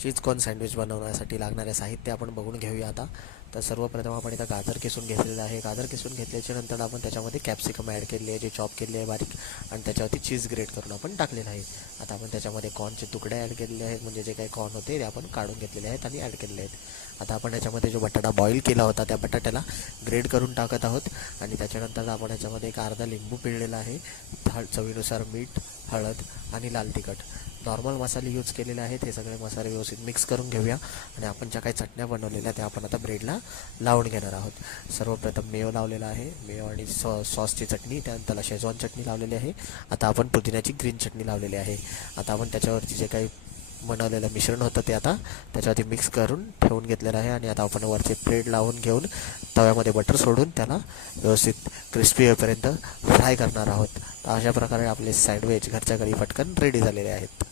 Cheese corn sandwich बनवण्यासाठी लागणारे साहित्य आपण बघून घेऊया आता. तर सर्वप्रथम आपण इथं गाजर किसून घेतलेलं आहे. गाजर किसून घेतल्याच्या नंतर आपण त्याच्यामध्ये कॅप्सिकम ॲड केले आहे, जे चॉप केले आहे बारीक, आणि त्याच्यावरती चीज ग्रेट करून आपण टाकलेलं आहे. आता आपण त्याच्यामध्ये कॉर्नचे तुकडे ॲड केलेले आहेत, म्हणजे जे काही कॉर्न होते ते आपण काढून घेतलेले आहेत आणि ॲड केलेले आहेत. आता आपण याच्यामध्ये जो बटाटा बॉईल केला होता त्या बटाट्याला ग्रेट करून टाकत आहोत. आणि त्याच्यानंतर आपण याच्यामध्ये एक अर्धा लिंबू पिळलेला आहे, चवीनुसार मीठ, हळद आणि लाल तिखट, नॉर्मल मसाले यूज केलेले आहेत. हे सगळे मसाले व्यवस्थित मिक्स करून घेऊया आणि आपण ज्या काही चटण्या बनवलेल्या त्या आपण आता ब्रेडला लावून घेणार आहोत. सर्वप्रथम मेयो लावलेला आहे, मेयो आणि सॉसची चटणी, त्यानंतर शेजवान चटणी लावलेली आहे. आता आपण पुदिन्याची ग्रीन चटणी लावलेली आहे. आता आपण त्याच्यावरती जे काही बनवलेलं मिश्रण होतं ते आता त्याच्यावरती मिक्स करून ठेवून घेतलेलं आहे. आणि आता आपण वरचे ब्रेड लावून घेऊन तव्यामध्ये बटर सोडून त्याला व्यवस्थित क्रिस्पी होईपर्यंत फ्राय करणार आहोत. तर अशा प्रकारे आपले सँडविच घरच्या घरी पटकन रेडी झालेले आहेत.